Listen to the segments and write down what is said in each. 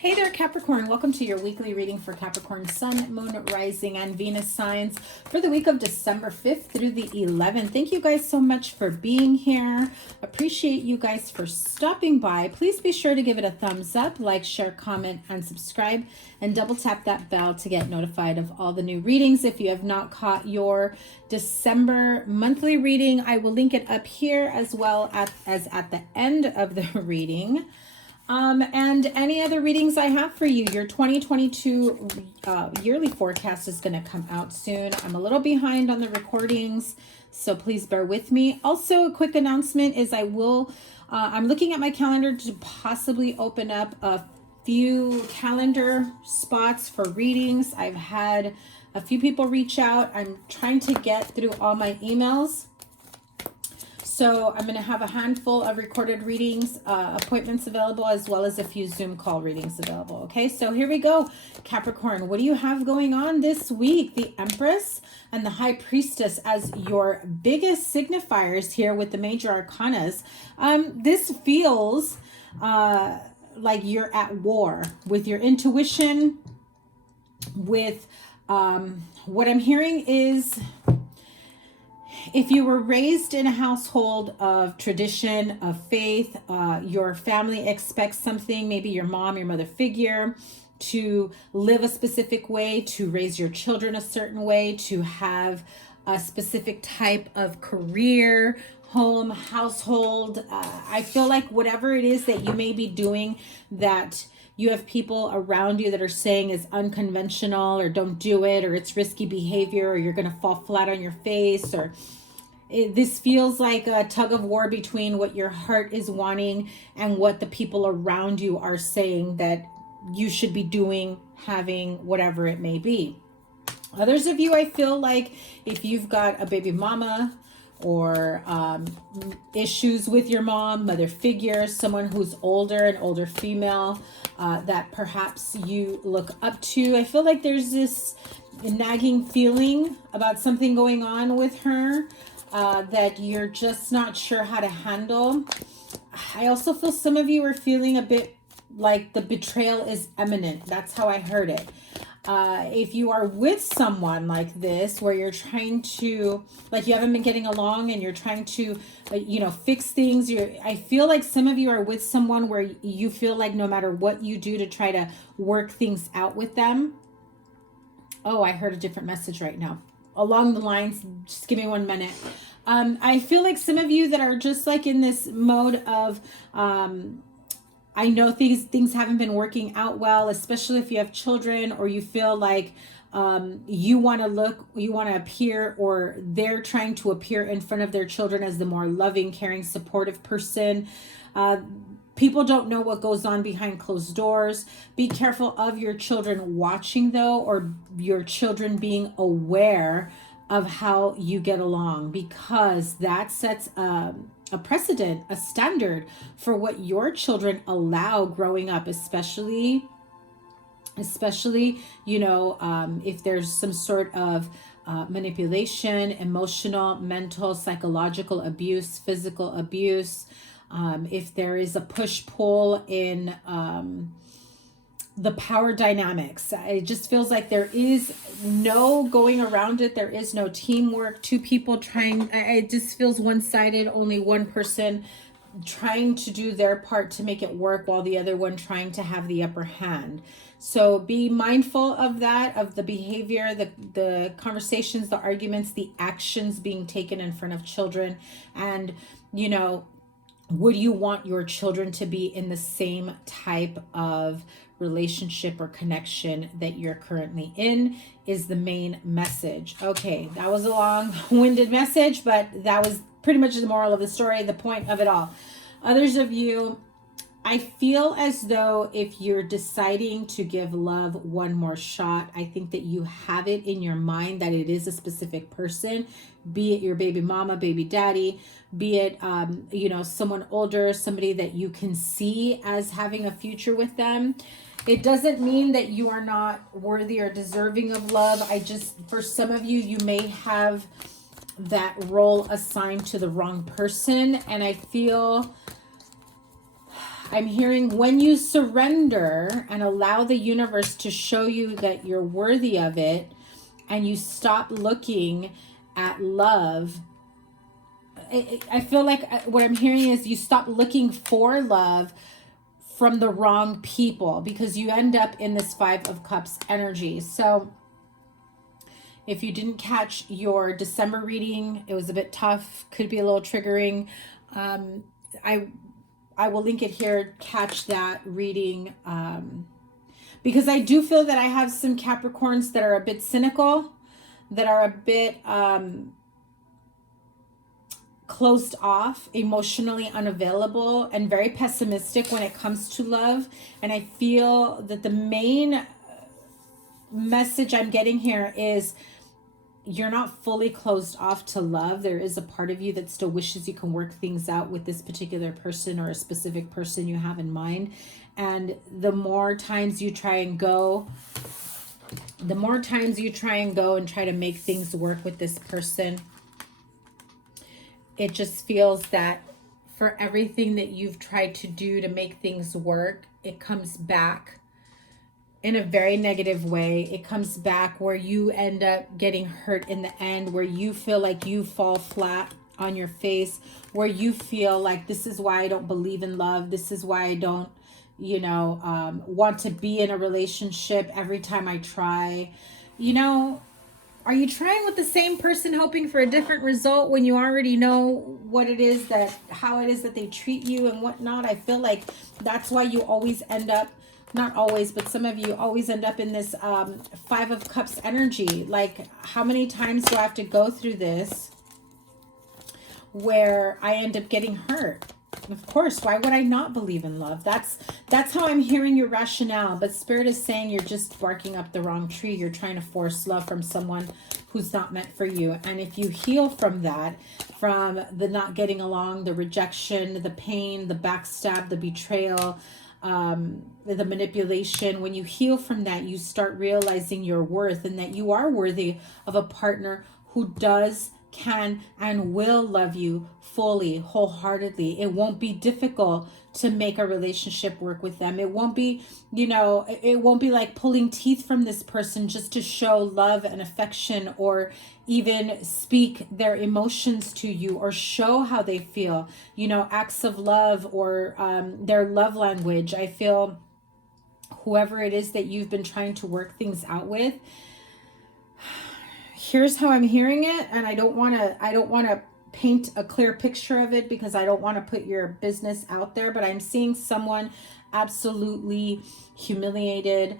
Hey there, Capricorn. Welcome to your weekly reading for Capricorn Sun, Moon, Rising, and Venus signs for the week of December 5th through the 11th. Thank you guys so much for being here. Appreciate you guys for stopping by. Please be sure to give it a thumbs up, like, share, comment, and subscribe, and double tap that bell to get notified of all the new readings. If you have not caught your December monthly reading, I will link it up here as well as at the end of the reading. And any other readings I have for you. Your 2022 yearly forecast is going to come out soon. I'm a little behind on the recordings, so please bear with me. Also, a quick announcement is I'm looking at my calendar to possibly open up a few calendar spots for readings. I've had a few people reach out. I'm trying to get through all my emails. So I'm going to have a handful of recorded readings, appointments available, as well as a few Zoom call readings available. Okay, so here we go. Capricorn, what do you have going on this week? The Empress and the High Priestess as your biggest signifiers here with the major arcanas. This feels like you're at war with your intuition, with what I'm hearing is, if you were raised in a household of tradition, of faith, your family expects something, maybe your mom, your mother figure, to live a specific way, to raise your children a certain way, to have a specific type of career, home, household. I feel like whatever it is that you may be doing that you have people around you that are saying is unconventional, or don't do it, or it's risky behavior, or you're going to fall flat on your face, or this feels like a tug of war between what your heart is wanting and what the people around you are saying that you should be doing, having, whatever it may be. Others of you, I feel like if you've got a baby mama, or issues with your mom, mother figure, someone who's older, an older female that perhaps you look up to. I feel like there's this nagging feeling about something going on with her that you're just not sure how to handle. I also feel some of you are feeling a bit like the betrayal is imminent. That's how I heard it. If you are with someone like this, where you're trying to, like, you haven't been getting along and you're trying to, fix things. I feel like some of you are with someone where you feel like no matter what you do to try to work things out with them. Oh, I heard a different message right now. Along the lines, just give me 1 minute. I feel like some of you that are just like in this mode of, I know things haven't been working out well, especially if you have children, or you feel like you want to appear, or they're trying to appear in front of their children as the more loving, caring, supportive person. People don't know what goes on behind closed doors. Be careful of your children watching, though, or your children being aware of how you get along, because that sets a precedent, a standard for what your children allow growing up, especially, if there's some sort of manipulation, emotional, mental, psychological abuse, physical abuse, if there is a push-pull in the power dynamics. It just feels like there is no going around it. There is no teamwork. Two people trying, it just feels one-sided. Only one person trying to do their part to make it work, while the other one trying to have the upper hand. So be mindful of that, of the behavior, the conversations, the arguments, the actions being taken in front of children. And, would you want your children to be in the same type of relationship or connection that you're currently in, is the main message. Okay, that was a long-winded message, but that was pretty much the moral of the story, the point of it all. Others of you, I feel as though if you're deciding to give love one more shot, I think that you have it in your mind that it is a specific person, be it your baby mama, baby daddy, be it, someone older, somebody that you can see as having a future with them. It doesn't mean that you are not worthy or deserving of love. For some of you, you may have that role assigned to the wrong person. And I feel I'm hearing when you surrender and allow the universe to show you that you're worthy of it, and you stop looking at love, I feel like what I'm hearing is you stop looking for love from the wrong people, because you end up in this Five of Cups energy. So if you didn't catch your December reading, it was a bit tough, could be a little triggering. I will link it here. Catch that reading, because I do feel that I have some Capricorns that are a bit cynical, that are a bit closed off, emotionally unavailable, and very pessimistic when it comes to love. And I feel that the main message I'm getting here is you're not fully closed off to love. There is a part of you that still wishes you can work things out with this particular person or a specific person you have in mind. And the more times you try and go, and try to make things work with this person, it just feels that for everything that you've tried to do to make things work, it comes back in a very negative way. It comes back where you end up getting hurt in the end, where you feel like you fall flat on your face, where you feel like this is why I don't believe in love. This is why I don't, want to be in a relationship every time I try. Are you trying with the same person hoping for a different result when you already know how it is that they treat you and whatnot? I feel like that's why you always end up, not always, but some of you always end up in this Five of Cups energy. Like, how many times do I have to go through this where I end up getting hurt? Of course, why would I not believe in love? That's how I'm hearing your rationale. But Spirit is saying you're just barking up the wrong tree. You're trying to force love from someone who's not meant for you. And if you heal from that, from the not getting along, the rejection, the pain, the backstab, the betrayal, the manipulation, when you heal from that, you start realizing your worth and that you are worthy of a partner who does, can, and will love you fully, wholeheartedly. It won't be difficult to make a relationship work with them. It won't be, it won't be like pulling teeth from this person just to show love and affection, or even speak their emotions to you, or show how they feel, acts of love, or their love language. I feel whoever it is that you've been trying to work things out with, here's how I'm hearing it, and I don't want to paint a clear picture of it because I don't want to put your business out there, but I'm seeing someone absolutely humiliated.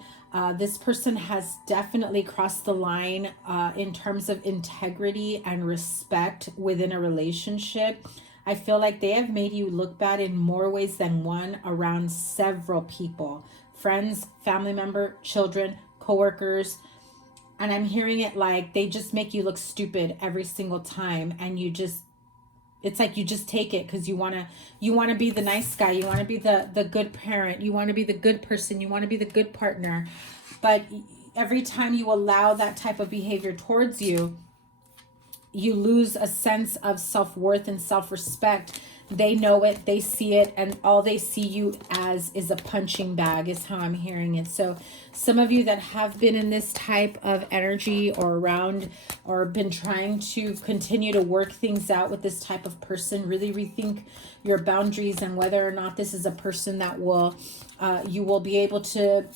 This person has definitely crossed the line in terms of integrity and respect within a relationship. I feel like they have made you look bad in more ways than one around several people, friends, family member, children, coworkers. And I'm hearing it like they just make you look stupid every single time. And it's like you just take it because you want to be the nice guy. You want to be the good parent. You want to be the good person. You want to be the good partner. But every time you allow that type of behavior towards you, you lose a sense of self-worth and self-respect. They know it, they see it, and all they see you as is a punching bag, is how I'm hearing it. So some of you that have been in this type of energy or around, or been trying to continue to work things out with this type of person, really rethink your boundaries and whether or not this is a person that will, you will be able to,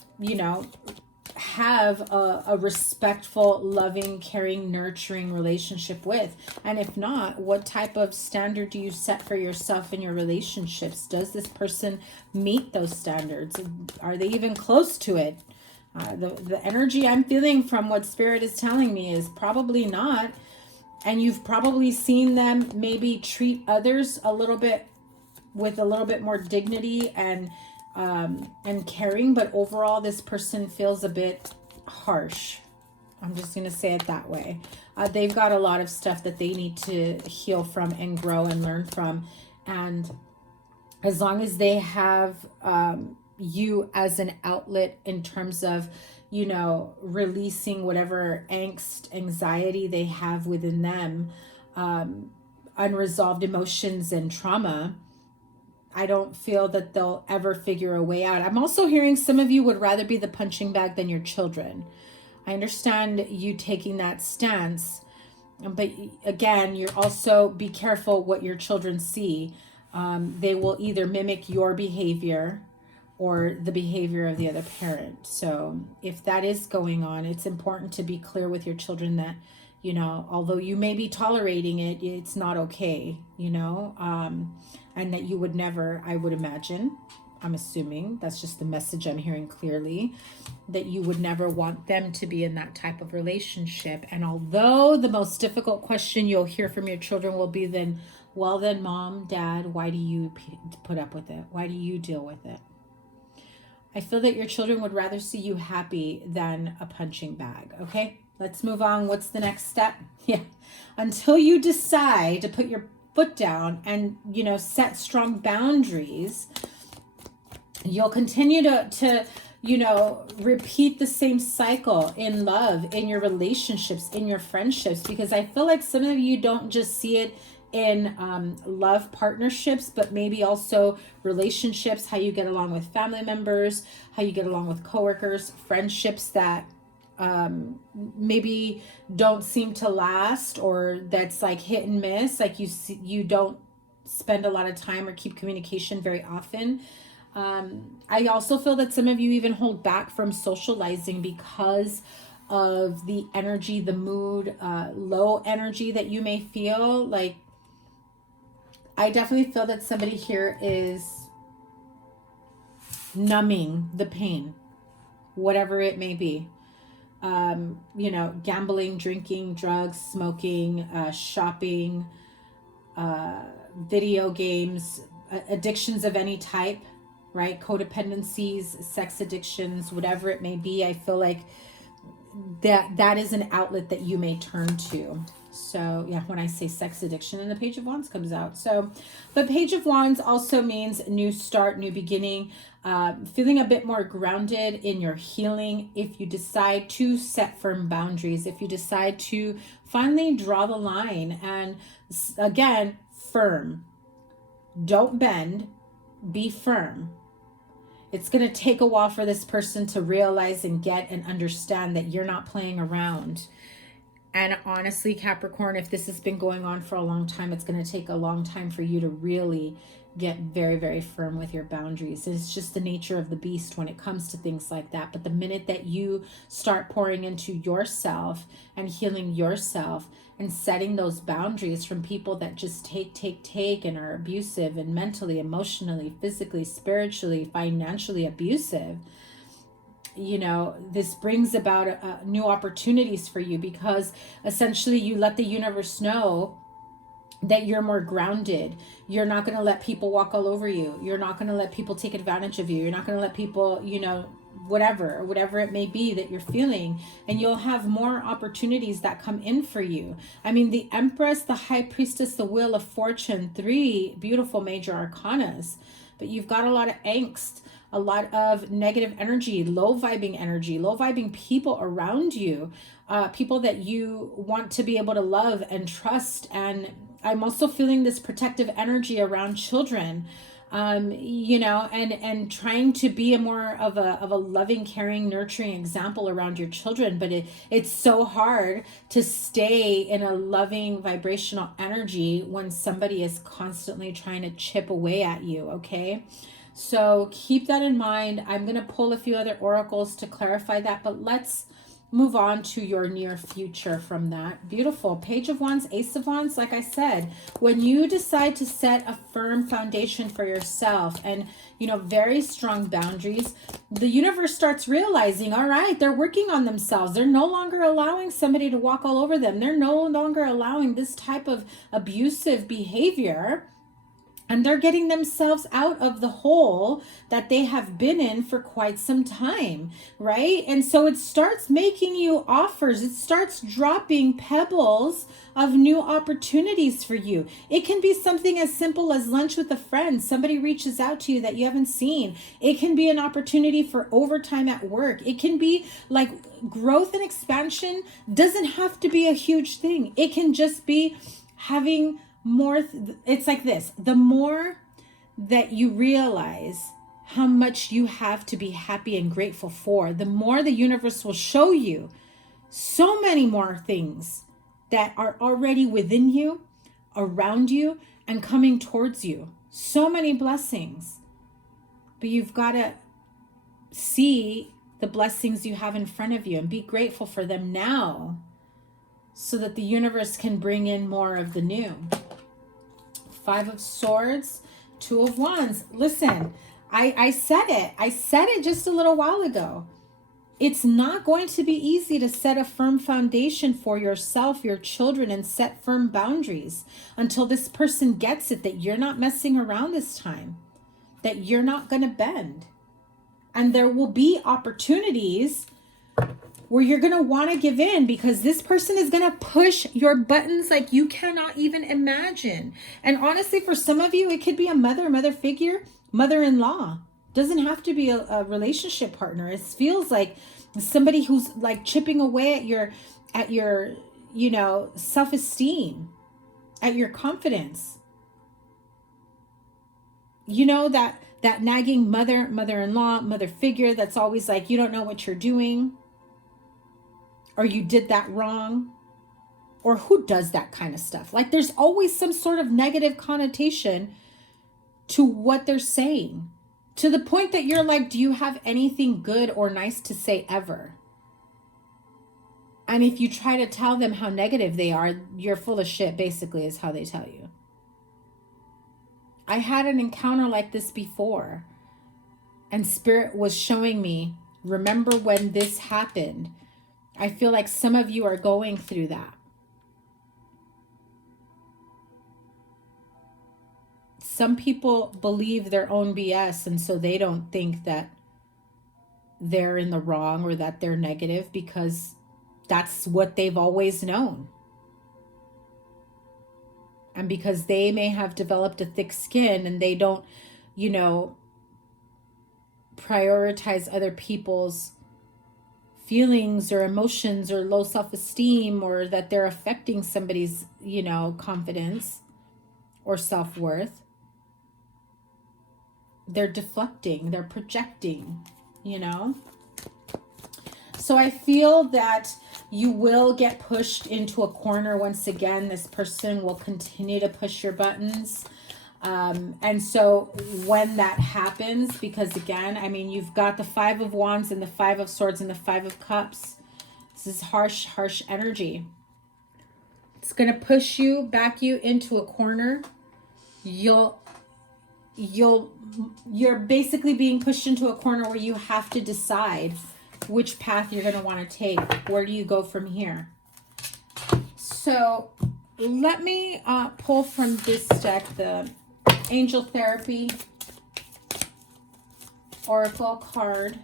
have a respectful, loving, caring, nurturing relationship with. And if not, what type of standard do you set for yourself in your relationships? Does this person meet those standards? Are they even close to it? The energy I'm feeling from what Spirit is telling me is probably not. And you've probably seen them maybe treat others with a little bit more dignity and caring, but overall this person feels a bit harsh. I'm just going to say it that way. They've got a lot of stuff that they need to heal from and grow and learn from. And as long as they have you as an outlet in terms of, releasing whatever angst, anxiety they have within them, unresolved emotions and trauma, I don't feel that they'll ever figure a way out. I'm also hearing some of you would rather be the punching bag than your children. I understand you taking that stance, but again, you're also be careful what your children see. They will either mimic your behavior or the behavior of the other parent. So if that is going on, it's important to be clear with your children that, you know, although you may be tolerating it, it's not okay, you know, and that you would never, I would imagine, I'm assuming, that's just the message I'm hearing clearly, that you would never want them to be in that type of relationship. And although the most difficult question you'll hear from your children will be then, well then, mom, dad, why do you put up with it? Why do you deal with it? I feel that your children would rather see you happy than a punching bag. Okay, let's move on. What's the next step? Yeah, until you decide to put your foot down and, you know, set strong boundaries, you'll continue to you know, repeat the same cycle in love, in your relationships, in your friendships, because I feel like some of you don't just see it in love partnerships, but maybe also relationships, how you get along with family members, how you get along with coworkers, friendships that maybe don't seem to last, or that's like hit and miss, like you don't spend a lot of time or keep communication very often. I also feel that some of you even hold back from socializing because of the energy, the mood, low energy that you may feel. Like, I definitely feel that somebody here is numbing the pain, whatever it may be. You know, gambling, drinking, drugs, smoking, shopping, video games, addictions of any type, right? Codependencies, sex addictions, whatever it may be. I feel like that is an outlet that you may turn to. So yeah, when I say sex addiction, and the Page of Wands comes out. So the Page of Wands also means new start, new beginning, feeling a bit more grounded in your healing. If you decide to set firm boundaries, if you decide to finally draw the line, and again, firm, don't bend, be firm. It's going to take a while for this person to realize and get and understand that you're not playing around. And honestly, Capricorn, if this has been going on for a long time, it's going to take a long time for you to really get very, very firm with your boundaries. It's just the nature of the beast when it comes to things like that. But the minute that you start pouring into yourself and healing yourself and setting those boundaries from people that just take and are abusive and mentally, emotionally, physically, spiritually, financially abusive, you know, this brings about new opportunities for you, because essentially you let the universe know that you're more grounded. You're not going to let people walk all over you. You're not going to let people take advantage of you. You're not going to let people, you know, whatever it may be that you're feeling, and you'll have more opportunities that come in for you. I mean, the Empress, the High Priestess, the Wheel of Fortune, 3 beautiful major arcanas, but you've got a lot of angst, a lot of negative energy, low vibing people around you, people that you want to be able to love and trust. And I'm also feeling this protective energy around children, you know, and trying to be a more of a loving, caring, nurturing example around your children. But it's so hard to stay in a loving vibrational energy when somebody is constantly trying to chip away at you. Okay. So keep that in mind. I'm going to pull a few other oracles to clarify that, but let's move on to your near future from that. Beautiful. Page of Wands, Ace of Wands. Like I said, when you decide to set a firm foundation for yourself and, you know, very strong boundaries, the universe starts realizing, all right, they're working on themselves. They're no longer allowing somebody to walk all over them. They're no longer allowing this type of abusive behavior. And they're getting themselves out of the hole that they have been in for quite some time, right? And so it starts making you offers. It starts dropping pebbles of new opportunities for you. It can be something as simple as lunch with a friend. Somebody reaches out to you that you haven't seen. It can be an opportunity for overtime at work. It can be like growth and expansion doesn't have to be a huge thing. It can just be having more. It's like this: the more that you realize how much you have to be happy and grateful for, the more the universe will show you so many more things that are already within you, around you, and coming towards you. So many blessings. But you've got to see the blessings you have in front of you and be grateful for them now, so that the universe can bring in more of the new. 5 of Swords, 2 of Wands. Listen, I said it. I said it just a little while ago. It's not going to be easy to set a firm foundation for yourself, your children, and set firm boundaries until this person gets it, that you're not messing around this time, that you're not going to bend. And there will be opportunities where you're going to want to give in, because this person is going to push your buttons like you cannot even imagine. And honestly, for some of you, it could be a mother figure, mother-in-law. Doesn't have to be a relationship partner. It feels like somebody who's like chipping away at your, you know, self-esteem, at your confidence. You know, that nagging mother-in-law, mother figure that's always like, you don't know what you're doing, or you did that wrong, or who does that kind of stuff? Like, there's always some sort of negative connotation to what they're saying, to the point that you're like, do you have anything good or nice to say ever? And if you try to tell them how negative they are, you're full of shit, basically, is how they tell you. I had an encounter like this before, and Spirit was showing me, remember when this happened. I feel like some of you are going through that. Some people believe their own BS, and so they don't think that they're in the wrong or that they're negative, because that's what they've always known. And because they may have developed a thick skin and they don't, you know, prioritize other people's feelings or emotions or low self-esteem, or that they're affecting somebody's, you know, confidence or self-worth. They're deflecting, they're projecting, you know. So I feel that you will get pushed into a corner once again. This person will continue to push your buttons. And so when that happens, because again, I mean, you've got the 5 of Wands and the 5 of Swords and the 5 of Cups. This is harsh energy. It's going to push you, back you into a corner. You're basically being pushed into a corner where you have to decide which path you're going to want to take. Where do you go from here? So let me pull from this deck the Angel Therapy Oracle card.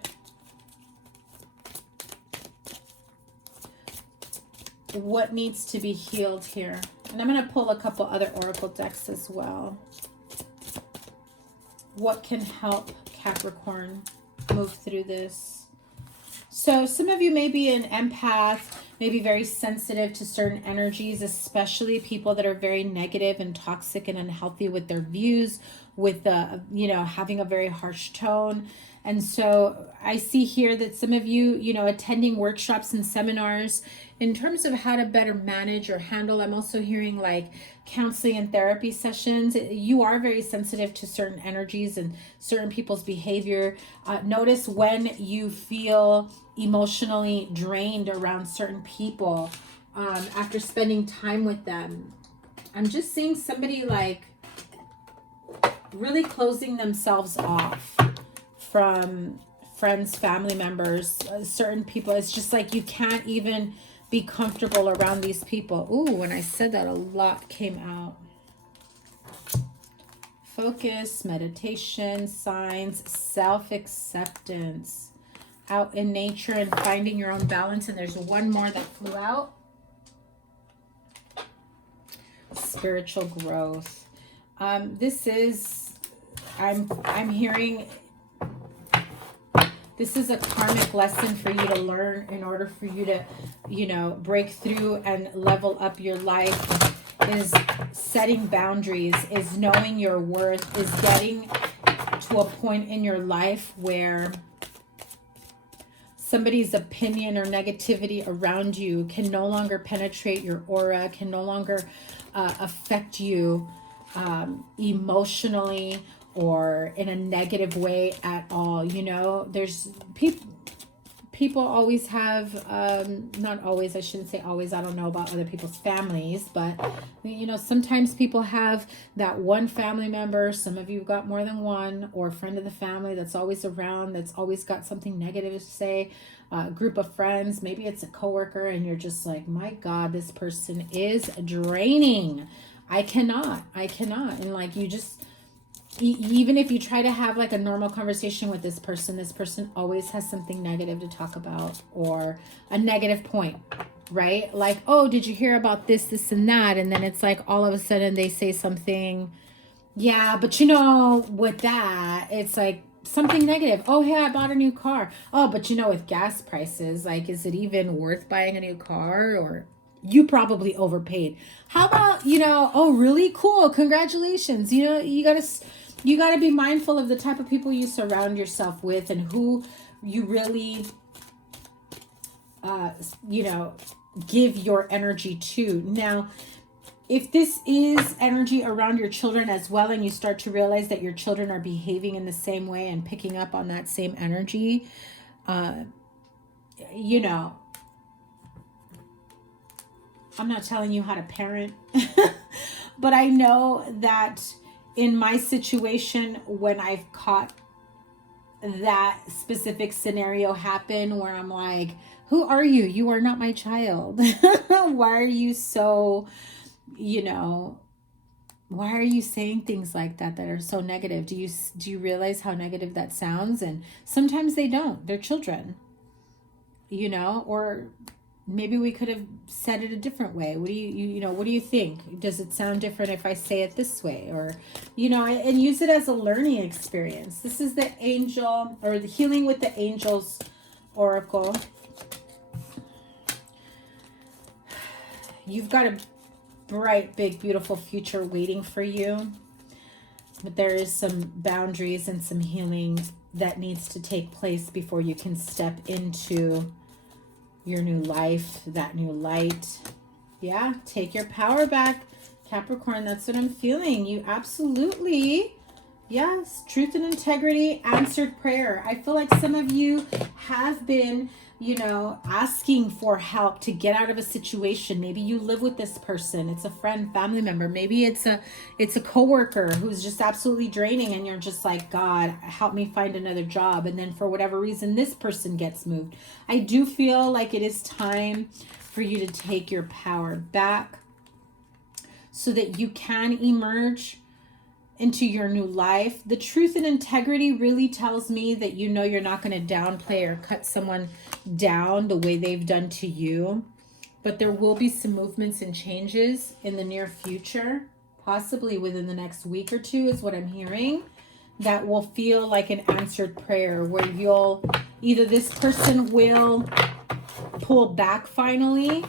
What needs to be healed here? And I'm going to pull a couple other Oracle decks as well. What can help Capricorn move through this? So some of you may be an empath, maybe very sensitive to certain energies, especially people that are very negative and toxic and unhealthy with their views, with you know, having a very harsh tone. And so I see here that some of you, you know, attending workshops and seminars in terms of how to better manage or handle. I'm also hearing like counseling and therapy sessions. You are very sensitive to certain energies and certain people's behavior. Notice when you feel emotionally drained around certain people after spending time with them. I'm just seeing somebody like really closing themselves off from friends, family members, certain people. It's just like you can't even be comfortable around these people. Ooh, when I said that, a lot came out. Focus, meditation, signs, self-acceptance, out in nature and finding your own balance. And there's one more that flew out. Spiritual growth. This is, I'm hearing, this is a karmic lesson for you to learn in order for you to, you know, break through and level up your life, is setting boundaries, is knowing your worth, is getting to a point in your life where somebody's opinion or negativity around you can no longer penetrate your aura, can no longer affect you emotionally or in a negative way at all. You know, there's people always have, not always, I shouldn't say always, I don't know about other people's families, but you know, sometimes people have that one family member, some of you got more than one, or friend of the family that's always around, that's always got something negative to say, a group of friends, maybe it's a coworker, and you're just like, my God, this person is draining. I cannot, and like, you just, even if you try to have like a normal conversation with this person always has something negative to talk about, or a negative point, right? Like, oh, did you hear about this and that? And then it's like all of a sudden they say something, yeah, but you know, with that, it's like something negative. Oh, hey, I bought a new car. Oh, but you know, with gas prices, like, is it even worth buying a new car? Or you probably overpaid. How about, you know, oh, really cool, congratulations. You know, you gotta be mindful of the type of people you surround yourself with, and who you really you know, give your energy to. Now, if this is energy around your children as well, and you start to realize that your children are behaving in the same way and picking up on that same energy, you know, I'm not telling you how to parent, but I know that in my situation, when I've caught that specific scenario happen, where I'm like, who are you? You are not my child. Why are you so, you know, why are you saying things like that are so negative? Do you realize how negative that sounds? And sometimes they don't. They're children, you know, or maybe we could have said it a different way. What do you know, what do you think? Does it sound different if I say it this way? Or, you know, and use it as a learning experience. This is the angel, or the Healing with the Angels Oracle. You've got a bright, big, beautiful future waiting for you. But there is some boundaries and some healing that needs to take place before you can step into your new life, that new light. Yeah, take your power back, Capricorn. That's what I'm feeling. You absolutely, yes, truth and integrity, answered prayer. I feel like some of you have been, you know, asking for help to get out of a situation. Maybe you live with this person. It's a friend, family member. Maybe it's a coworker who's just absolutely draining, and you're just like, God, help me find another job. And then for whatever reason, this person gets moved. I do feel like it is time for you to take your power back so that you can emerge into your new life. The truth and integrity really tells me that, you know, you're not going to downplay or cut someone down the way they've done to you, but there will be some movements and changes in the near future, possibly within the next week or two is what I'm hearing, that will feel like an answered prayer, where you'll either, this person will pull back finally,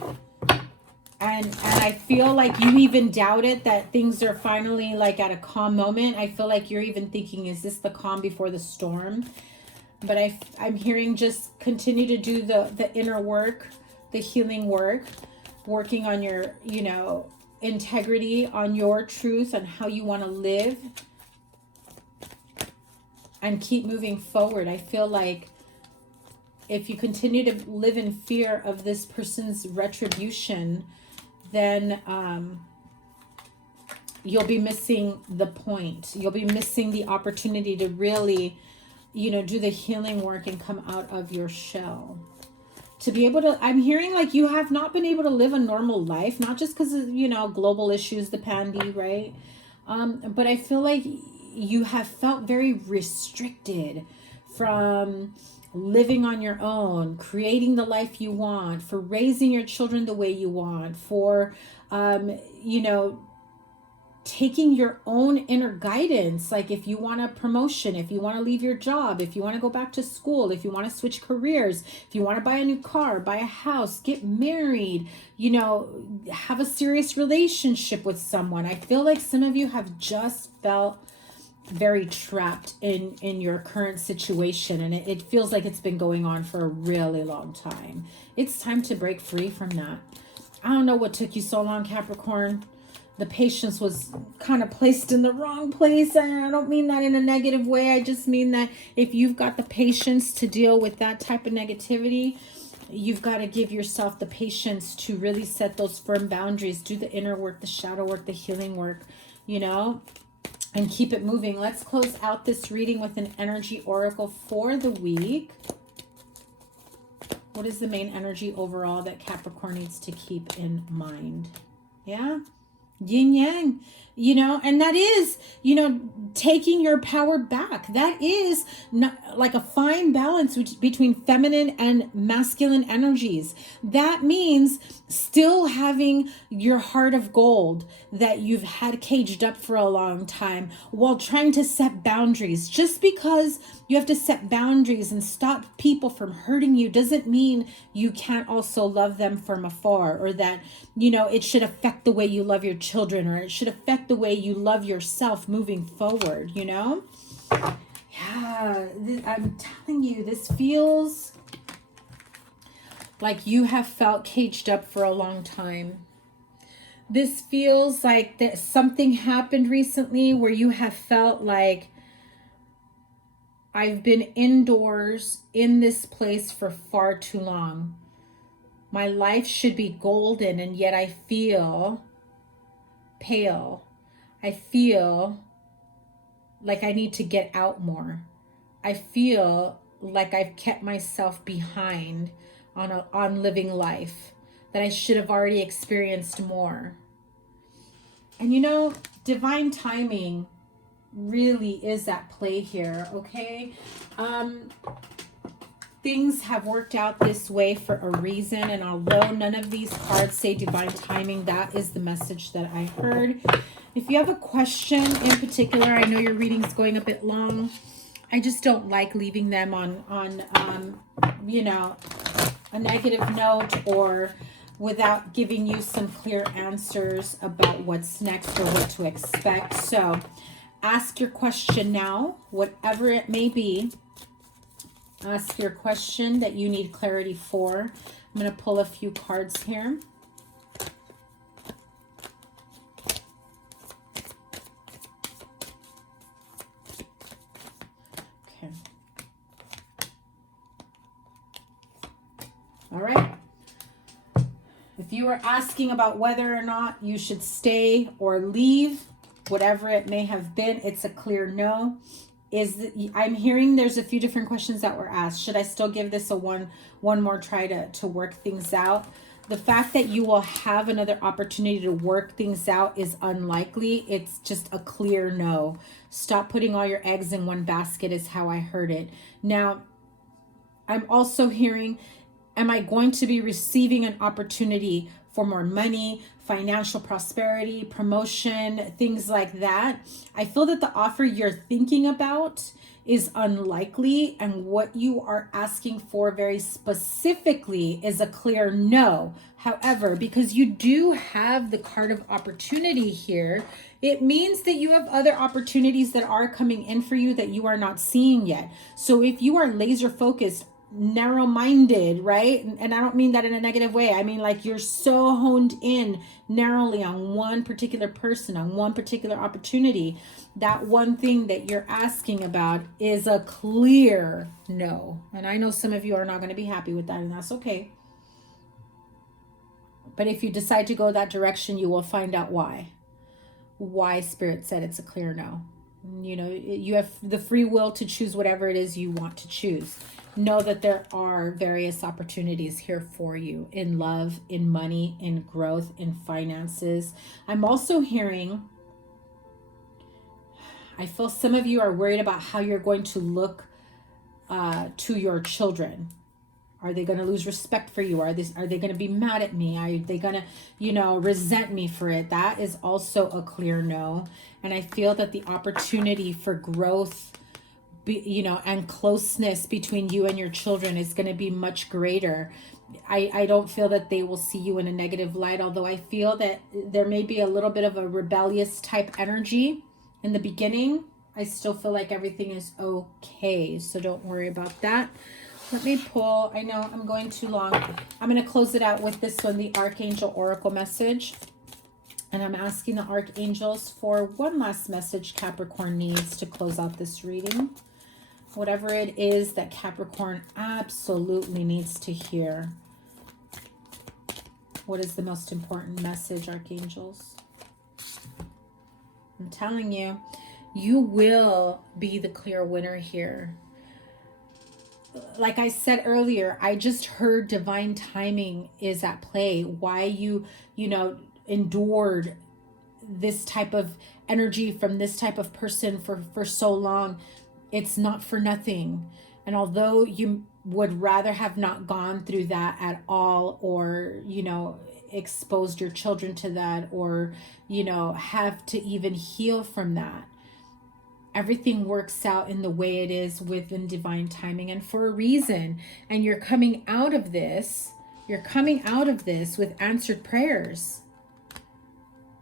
and I feel like you even doubted that things are finally like at a calm moment. I feel like you're even thinking, is this the calm before the storm? But I'm hearing just continue to do the inner work, the healing work, working on your, you know, integrity, on your truth, on how you want to live, and keep moving forward. I feel like if you continue to live in fear of this person's retribution, then you'll be missing the point. You'll be missing the opportunity to really, you know, do the healing work and come out of your shell. To be able to, I'm hearing like you have not been able to live a normal life, not just because of, you know, global issues, the pandemic, right? But I feel like you have felt very restricted from living on your own, creating the life you want, for raising your children the way you want, for, you know, taking your own inner guidance. Like if you want a promotion, if you want to leave your job, if you want to go back to school, if you want to switch careers, if you want to buy a new car, buy a house, get married, you know, have a serious relationship with someone. I feel like some of you have just felt very trapped in your current situation, and it feels like it's been going on for a really long time. It's time to break free from that. I don't know what took you so long, Capricorn. The patience was kind of placed in the wrong place. And I don't mean that in a negative way. I just mean that if you've got the patience to deal with that type of negativity, you've got to give yourself the patience to really set those firm boundaries, do the inner work, the shadow work, the healing work, you know, and keep it moving. Let's close out this reading with an energy oracle for the week. What is the main energy overall that Capricorn needs to keep in mind? Yeah. Yin yang, you know, and that is, you know, taking your power back. That is not like a fine balance between feminine and masculine energies. That means still having your heart of gold that you've had caged up for a long time while trying to set boundaries. Just because you have to set boundaries and stop people from hurting you doesn't mean you can't also love them from afar, or that, you know, it should affect the way you love your children, or it should affect the way you love yourself moving forward, you know? Yeah, I'm telling you, this feels like you have felt caged up for a long time. This feels like that something happened recently where you have felt like, I've been indoors in this place for far too long. My life should be golden, and yet I feel pale. I feel like I need to get out more. I feel like I've kept myself behind on living life, that I should have already experienced more. And you know, divine timing really is at play here, okay? Things have worked out this way for a reason, and although none of these cards say divine timing, that is the message that I heard. If you have a question in particular, I know your reading's going a bit long. I just don't like leaving them on you know, a negative note or without giving you some clear answers about what's next or what to expect. So ask your question now, whatever it may be. Ask your question that you need clarity for. I'm going to pull a few cards here. Okay. All right. If you are asking about whether or not you should stay or leave, whatever it may have been, it's a clear no. I'm hearing there's a few different questions that were asked. Should I still give this a one more try to work things out? The fact that you will have another opportunity to work things out is unlikely. It's just a clear no. Stop putting all your eggs in one basket is how I heard it. Now, I'm also hearing, am I going to be receiving an opportunity for more money, financial prosperity, promotion, things like that? I feel that the offer you're thinking about is unlikely, and what you are asking for very specifically is a clear no. However, because you do have the card of opportunity here, it means that you have other opportunities that are coming in for you that you are not seeing yet. So if you are laser focused, narrow-minded, right? And I don't mean that in a negative way. I mean like you're so honed in narrowly on one particular person, on one particular opportunity. That one thing that you're asking about is a clear no. And I know some of you are not going to be happy with that, and that's okay. But if you decide to go that direction, you will find out why Spirit said it's a clear no. You know, you have the free will to choose whatever it is you want to choose. Know that there are various opportunities here for you in love, in money, in growth, in finances. I'm also hearing, I feel some of you are worried about how you're going to look to your children. Are they going to lose respect for you? Are they going to be mad at me? Are they going to, you know, resent me for it? That is also a clear no. And I feel that the opportunity for growth, you know, and closeness between you and your children is going to be much greater. I don't feel that they will see you in a negative light, although I feel that there may be a little bit of a rebellious type energy in the beginning. I still feel like everything is okay, so don't worry about that. Let me pull, I know I'm going too long. I'm going to close it out with this one, the Archangel Oracle message. And I'm asking the Archangels for one last message Capricorn needs to close out this reading. Whatever it is that Capricorn absolutely needs to hear. What is the most important message, Archangels? I'm telling you, you will be the clear winner here. Like I said earlier, I just heard divine timing is at play. Why you know, endured this type of energy from this type of person for so long. It's not for nothing. And although you would rather have not gone through that at all, or, you know, exposed your children to that, or, you know, have to even heal from that, everything works out in the way it is within divine timing and for a reason. And you're coming out of this, with answered prayers.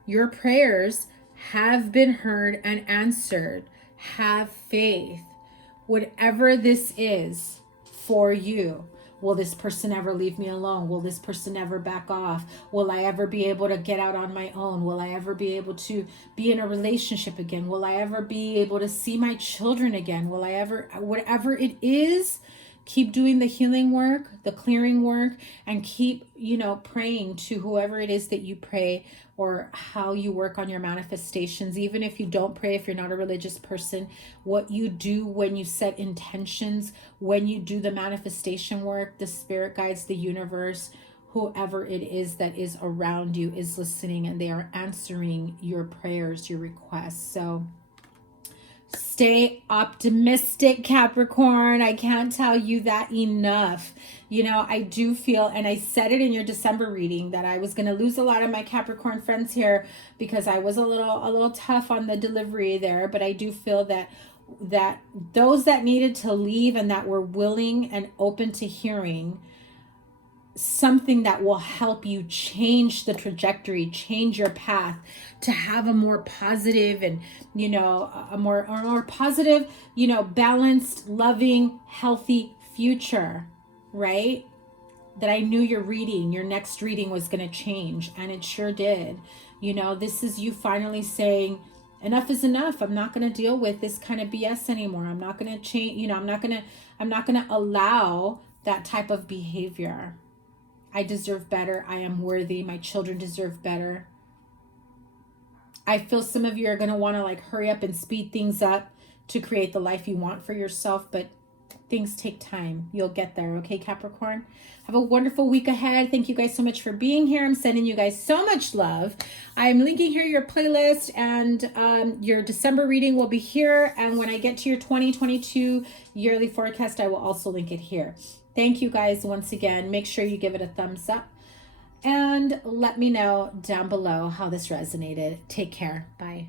Your prayers have been heard and answered. Have faith. Whatever this is for you. Will this person ever leave me alone? Will this person ever back off? Will I ever be able to get out on my own? Will I ever be able to be in a relationship again? Will I ever be able to see my children again? Will I ever, whatever it is, keep doing the healing work, the clearing work, and keep, you know, praying to whoever it is that you pray, or how you work on your manifestations. Even if you don't pray, if you're not a religious person, what you do when you set intentions, when you do the manifestation work, the spirit guides, the universe, whoever it is that is around you is listening, and they are answering your prayers, your requests. So stay optimistic, Capricorn. I can't tell you that enough. You know, I do feel, and I said it in your December reading, that I was going to lose a lot of my Capricorn friends here because I was a little tough on the delivery there. But I do feel that those that needed to leave and that were willing and open to hearing something that will help you change the trajectory, change your path to have a more positive and, you know, a more positive, you know, balanced, loving, healthy future, right? That I knew your next reading was going to change, and it sure did. You know, this is you finally saying, enough is enough. I'm not going to deal with this kind of BS anymore. I'm not going to change, you know, I'm not going to allow that type of behavior. I deserve better. I am worthy. My children deserve better. I feel some of you are going to want to like hurry up and speed things up to create the life you want for yourself, but things take time. You'll get there. Okay, Capricorn? Have a wonderful week ahead. Thank you guys so much for being here. I'm sending you guys so much love. I'm linking here your playlist, and your December reading will be here. And when I get to your 2022 yearly forecast, I will also link it here. Thank you guys once again. Make sure you give it a thumbs up and let me know down below how this resonated. Take care. Bye.